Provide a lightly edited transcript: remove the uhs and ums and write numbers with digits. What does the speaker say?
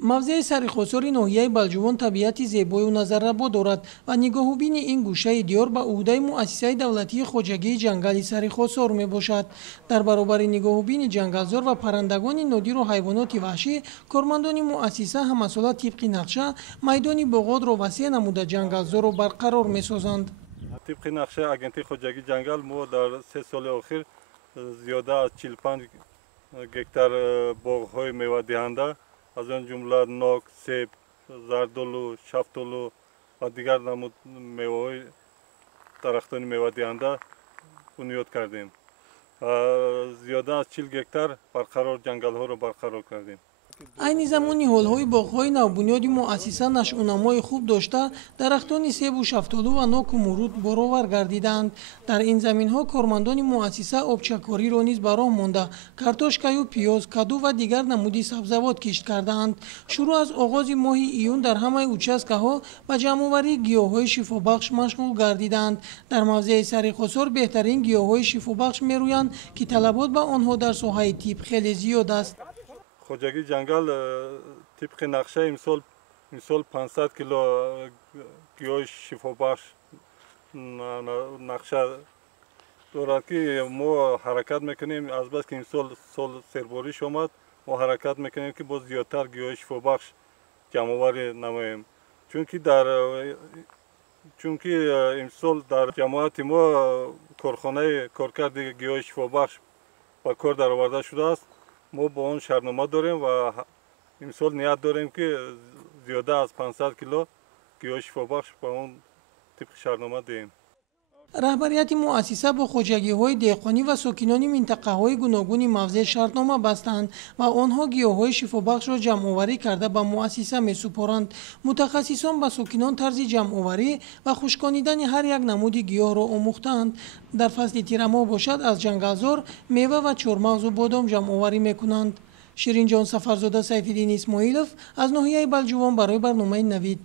мавзеи сарихосори ноҳияи Балҷувон табиати зебою назаррабо дорад ва нигоҳубини ин гӯшаи диёр ба уҳдаи муассисаи давлатии хоҷагии ҷангали сарихосор мебошад. Дар баробари нигоҳубини ҷангалзор ва паррандагони нодиру ҳайвоноти ваҳшӣ, кормандони муассиса ҳамасола тибқи нақша майдони боғотро васеъ намуда ҷангалзорро барқарор месозанд. тибқи нақшаи агентии хоҷагии ҷангал мо дар 3 соли охир зиёда аз 45 гектар боғҳои мевадиҳанда, аз он ҷумла нок, себ, зардолу, шафтолу ва дигар намуд меваҳои дарахтони мевадиҳанда бунёд кардем. Зиёда аз 40 гектар барқарор ҷангалҳоро барқарор кардем. айни замони ҳолҳои боғҳои навбунёди муассиса нашъунамои хуб дошта, дарахтони себу шафтолу ва ноку мурӯд боровар гардидаанд. Дар ин заминҳо кормандони муассиса обчакориро низ ба роҳ монда, картошкаю пиёз, каду ва дигар намуди сабзавот кишт кардаанд. Шурӯъ аз оғози моҳи июн дар ҳамаи участкаҳо ба ҷамъоварии гиёҳҳои шифобахш машғул гардидаанд. Дар мавзеи сарихосор беҳтарин гиёҳҳои шифобахш мерӯянд, ки талабот ба онҳо дар соҳаи тиб хеле зиёд аст. хоҷагии ҷангал тибқи нақша имсол 500 кило гиёҳи шифобахш нақша дорад, ки мо ҳаракат мекунем. Азбаски имсол сол сербориш омад, мо ҳаракат мекунем ки боз зиёдтар гиёҳи шифобахш ҷамъоварӣ намоем. чунки имсол дар ҷамоати мо корхонаи коркарди гиёҳи шифобахш ба кор дароварда шудааст. мо бо он шартнома дорем ва имсол ният дорем ки зиёда аз 500 кило гиёҳи шифобахш ба он тибқи шартнома диҳем. раҳбарияти муассиса бо хоҷагиҳои деҳқонӣ ва сокинони минтақаҳои гуногуни мавзе шартнома бастанд ва онҳо гиёҳҳои шифобахшро ҷамъоварӣ карда ба муассиса месупоранд. мутахассисон ба сокинон тарзи ҷамъоварӣ ва хушконидани ҳар як намуди гиёҳро омӯхтаанд. дар фасли тирамоҳ бошад, аз ҷангалзор мева ва чормағзу бодом ҷамъоварӣ мекунанд. ширинҷон Сафарзода, Сайфиддин Исмоилов аз ноҳияи Балҷувон барои барномаи Навид.